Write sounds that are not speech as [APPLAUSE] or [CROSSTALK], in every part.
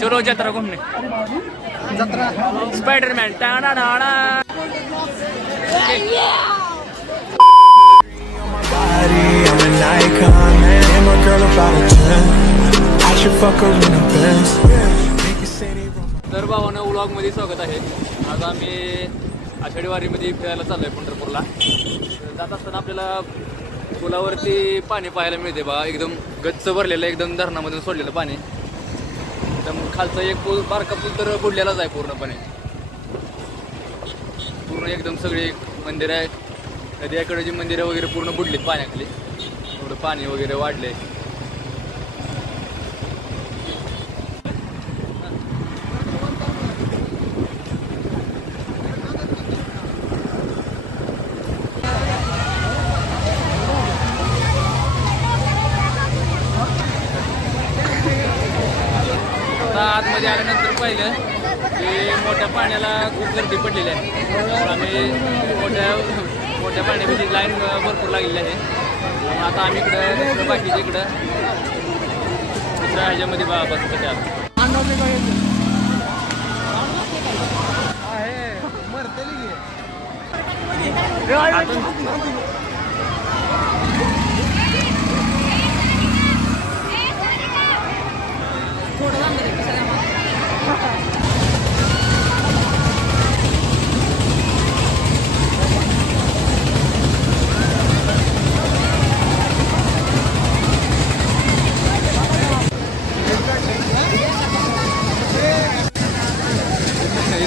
चलो जत्रा घूमने जत्रा स्पाइडरमैन टाणा डाणा body, I'm an icon, man. And my girl about a 10. I should fuck her in a Benz. Make it say they wrong. तर भावानं व्लॉगमध्ये स्वागत आहे आज आम्ही आषाढी वारीमध्ये फिरायला चाललोय पंढरपूरला जात असताना आपल्याला पुलावरती पाणी पाहायला मिळते बा एकदम गच्च भरलेलं एकदम धरणामधून सोडलेलं पाणी एकदम खालचा एक पूल बारका पूल तर बुडलेलाच आहे पूर्णपणे. पूर्ण एकदम सगळी मंदिर आहे नदीकडे जी मंदिरं वगैरे पूर्ण बुडलीत पाण्याखाली एवढं पाणी वगैरे वाढले आता आतमध्ये आल्यानंतर पाहिलं की मोठ्या पाण्याला खूप गर्दी पडलेली आहे. आम्ही मोठ्या मोठ्या पाण्यामध्ये लाईन भरपूर लागलेली आहे. आता आम्ही इकडं दुसरं बाकीच्या इकडं दुसऱ्या ह्याच्यामध्ये बा बसतो त्या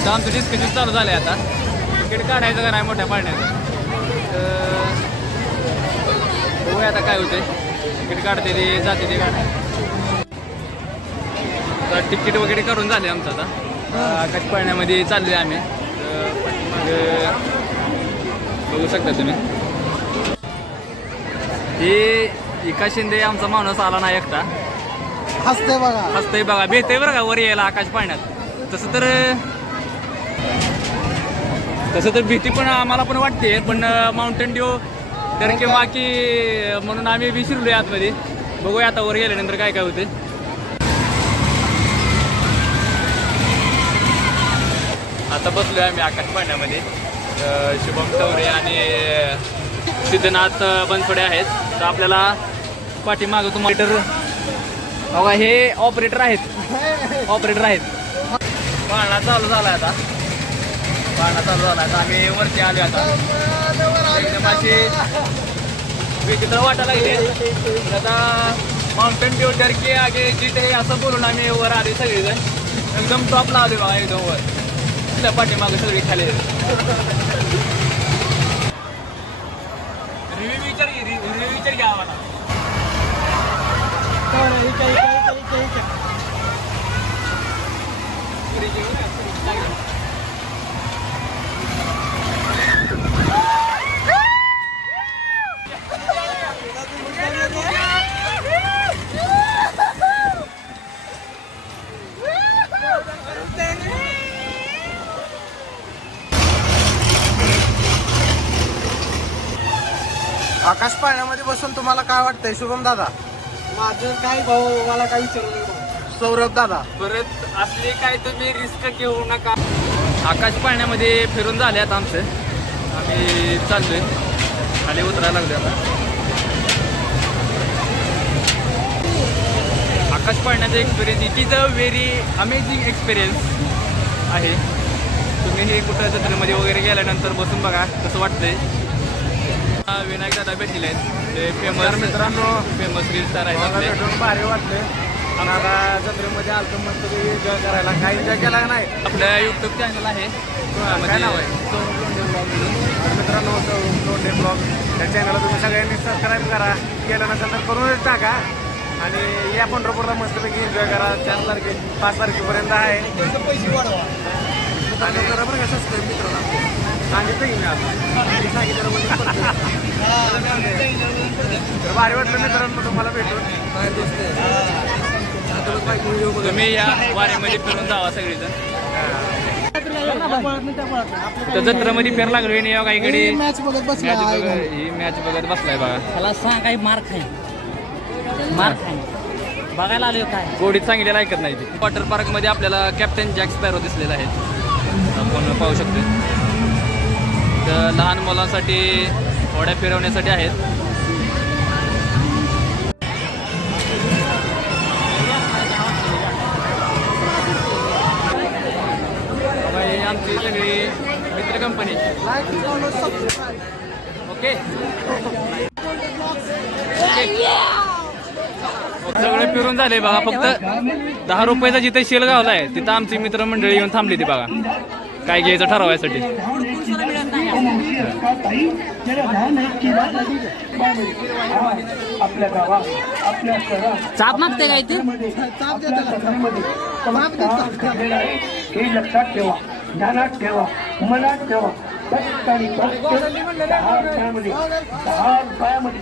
इथं आमचं डिस्कशन चालू झालं आहे आता. तिकीट काढायचं का नाही मोठ्या पाण्याचं तर बघूया आता काय होते तिकीट काढते ते जाते ते काढ तर तिकीट वगैरे करून झाले आमचं आता. आकाश पाळण्यामध्ये चालले आम्ही. तर मग बघू शकता तुम्ही. हे एका शिंदे आमचा माणूस आला नाही एकटा. हसते बघा. हसतंय बघा. भेटतंय बरं का वर यायला आकाश पाण्यात तसं तर तसं तर भीती पण आम्हाला पण वाटते पण माउंटेन ड्यू तर की म्हणून आम्ही विसरलोय आतमध्ये. बघूया आता वर गेल्यानंतर काय काय होते आता बसलोय आम्ही आकाश पाण्यामध्ये शुभम टवरे आणि सिद्धनाथ बनसोडे आहेत. तर आपल्याला पाठीमागं तुम्हाला बघा हे ऑपरेटर आहेत. [LAUGHS] ऑपरेटर आहेत. पाळणा चालू झाला आता. पाळणा चालू झाला आता आम्ही वरती आलो आता. एकदम अशी विचित्र वाटायला लागले. आता माउंटेन ड्यू टर्की आगे हे असं बोलून आम्ही वर आले सगळेजण. एकदम टॉपला आलो बघा एकदम वर. तिथल्या पाठीमागे सगळी खाली रिव्ह्यू विचार रिव्ह्यू विचार घ्या आम्हाला. आकाश पाण्यामध्ये बसून तुम्हाला काय वाटतंय? शुभम दादा. माझं काय भाऊ मला काय विचारू. सौरभ दादा. परत असले काय तुम्ही रिस्क घेऊ नका. आकाश पाण्यामध्ये फिरून झाले आता आमचं. आम्ही चाललोय. खाली उतरायला लागलो आता. आकाश पाण्याचा experience it is a very amazing experience आहे. तुम्ही हे कुठं जत्रेमध्ये वगैरे गेल्यानंतर बसून बघा कसं वाटतंय. विनायक दादा आहेत. ते फेमस मित्रांनो फेमस रील स्टार आहेत मला आपले. भेटून भारी वाटले. आम्हाला जत्रेमध्ये आलतो मस्त एन्जॉय करायला. काय एन्जॉय केला नाही? आपल्या युट्यूब चॅनल आहे. काय नाव आहे? म्हणून. तर मित्रांनो लोंढे ब्लॉग त्या चॅनलला तुम्ही सगळ्यांनी सबस्क्राईब करा. केलं नसेल तर करूनच टाका. आणि या पंढरपूरला मस्तपैकी एन्जॉय करा. चार तारखे पाच तारखेपर्यंत आहे. पैसे वाढवा. आणि जरा बरं का? सबस्क्राईब मित्रांनो. सांगितलं की मी आता सांगितलं पटकन. तर भारी वाटलं मित्रांनो तुम्हाला भेटून तुम्ही या वाऱ्यामध्ये फिरून जावा सगळेजण. तर जत्रेमध्ये फिर लागलो आणि या मॅच बघत बसला मॅच बघत भाऊ. ही मॅच बघत बसलाय बघा. त्याला सांग काही मार खाईन मार खाईन बघायला आले काय? गोडीत सांगितलेलं ऐकत नाही वॉटर पार्कमध्ये आपल्याला कॅप्टन जॅक स्पॅरो दिसलेला आहे. आपण पाहू शकतो तर लहान मुलांसाठी होड्या फिरवण्यासाठी आहेत. आमची सगळी मित्र कंपनी ओके सगळं फिरून झाले बघा फक्त दहा रुपयाचा जिथे शेल गावला आहे तिथं आमची मित्रमंडळी येऊन थांबली ती बघा. काय घ्यायचं ठरवायसाठी? चाप मागते काय ते हे लक्षात ठेवा ध्यानात ठेवा मनात ठेवा. दहा रुपयामध्ये दहा रुपयामध्ये.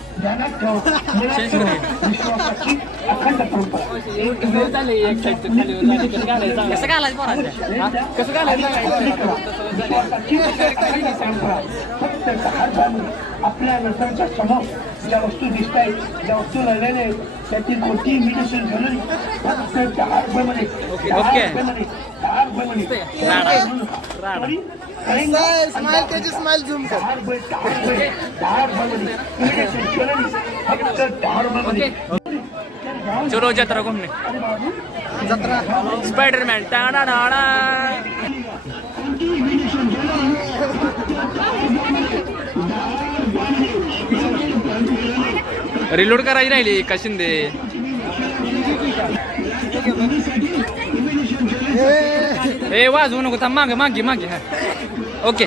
विश्वासाची अखंड कसं घालायचं कसं घालायचं आपल्या नंतरच्या समोर ज्या वस्तू दिसत आहेत ज्या वस्तू राहिलेल्या आहेत त्याची कोणतीही मेडिसिन घेऊन फक्त दहा रुपयामध्ये दहा ओके. रुपयामध्ये दहा स्माइल त्याची स्माइल झूम रुपयामध्ये चलो जत्रा घुमने। स्पाइडरमॅन टाळा टाळा रिलोड करायची राहिली का शिंदे? ए वाजवू नको थांब मागे मागे मागे हा. ओके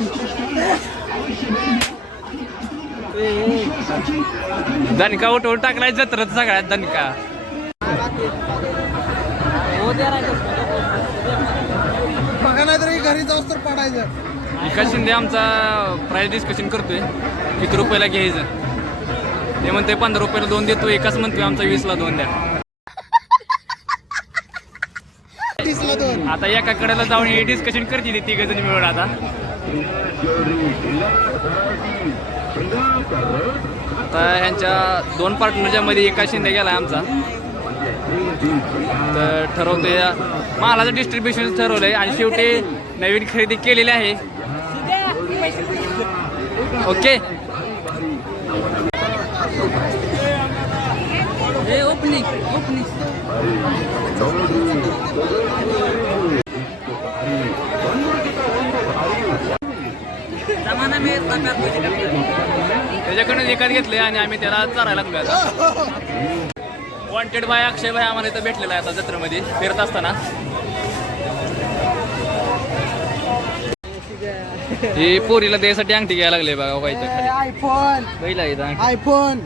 दणका उठवून टाकलाय जत्रत सगळ्यात दणका. बघा नाही तरी घरी जाऊस तर पडायचं. विकास शिंदे आमचा प्राईस डिस्कशन करतोय किती रुपयाला घ्यायचं? ते म्हणते पंधरा रुपयाला दोन देतो एकाच म्हणतोय आमचा वीसला दोन द्या तीसला दोन आता एका कडेला जाऊन हे डिस्कशन करते तिघ जण मिळून आता. आता ह्यांच्या दोन पार्टनरच्या मध्ये एका शिंदे गेला आमचा. तर ठरवतोय मालाचं डिस्ट्रीब्युशन ठरवलंय आणि शेवटी नवीन खरेदी केलेली आहे. ओके. ओपनिंग ओपनिंग त्याच्याकडून एकाच घेतले आणि आम्ही त्याला चारायला लागलो आता वॉन्टेड बाय अक्षय भाई आम्हाला इथं भेटलेला आहे आता जत्रेमध्ये फिरत असताना. हे पोरीला द्यायसाठी अंगठी घ्यायला लागले बघा खाली. आयफोन पहिला इथं अंगठी. आयफोन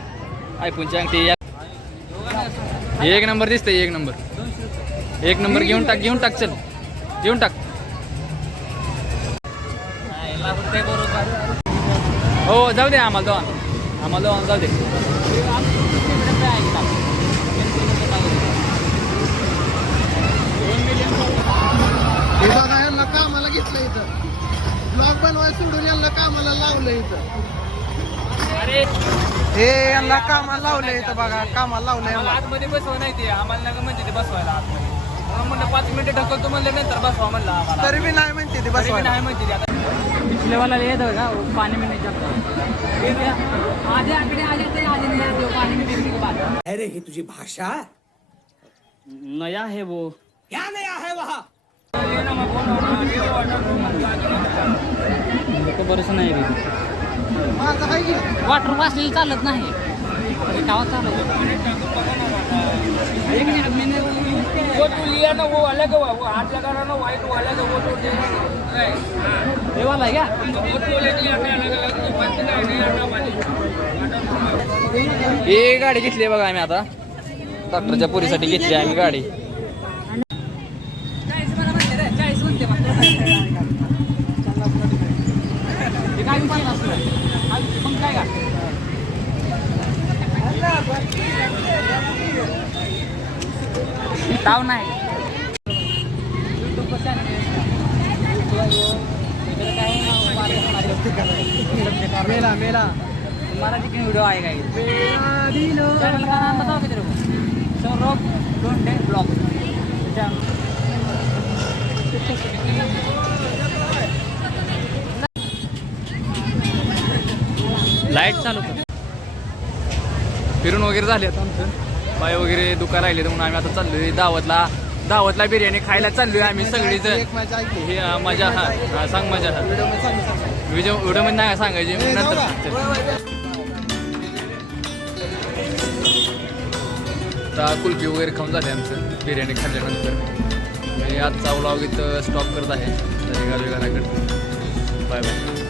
आयफोनची अंगठी या- एक नंबर दिसते एक नंबर. एक नंबर घेऊन टाक घेऊन टाक चल. घेऊन टाक. हो जाऊ दे आम्हाला दोन आम्हाला दोन जाऊ दे. हे यांना कामाला घेतलं इथं. ब्लॉग बनवाय सोडून यांना कामाला लावलं इथं. अरे. हे यांना कामाला लावलं इथं बघा कामाला लावलं आतमध्ये बसवा नाही ते. आम्हाला नका म्हणते ते बसवायला आतमध्ये. म्हणलं पाच मिनिटं ढकलतो म्हणलं नंतर बसवा म्हणलं आम्हाला. तरी बी नाही म्हणते ते तरी बस नाही म्हणते ते आता. पिछले वाला ले दो का पानी में नहीं जाता आधे आंकड़े आ जाते हैं आधे नहीं आते वो पानी में गिरने के बाद। अरे ही तुझी भाषा? नया है वो। क्या नया है वहाँ? तो बरस नाही वॉटर वाचलेलं चालत नाही. वो तू लिया ना वो अलग हुआ वो हाथ लगा रहा ना वाइट वो अलग है वो तो ये वाला है क्या हे गाडी घेतली आहे बघा आम्ही आता. डॉक्टरच्या पोरीसाठी घेतली आहे आम्ही गाडी. हे काय पाहिजे असतं मग काय का ताव नाही. मेला मेला. मराठी व्हिडिओ आहे काय? चॅनल का नाम बताओ किती रुपये सौरभ दोंडे ब्लॉग. लाइट चालू कर. फिरून वगैरे झाले आता आमचं. पाय वगैरे दुखा राहिले म्हणून आम्ही आता चाललोय दावतला. दावतला बिर्याणी खायला चाललोय आम्ही सगळीच हे मजा हा सांग मजा हा. व्हिडिओ. व्हिडिओ व्हिडिओमध्ये नाही सांगायची? नंतर आता कुल्फी वगैरे खाऊन झाले आमचं बिर्याणी खाल्ल्यानंतर. आजचा व्लॉग इथं स्टॉप करत आहे. घरी घराकडे बाय बाय.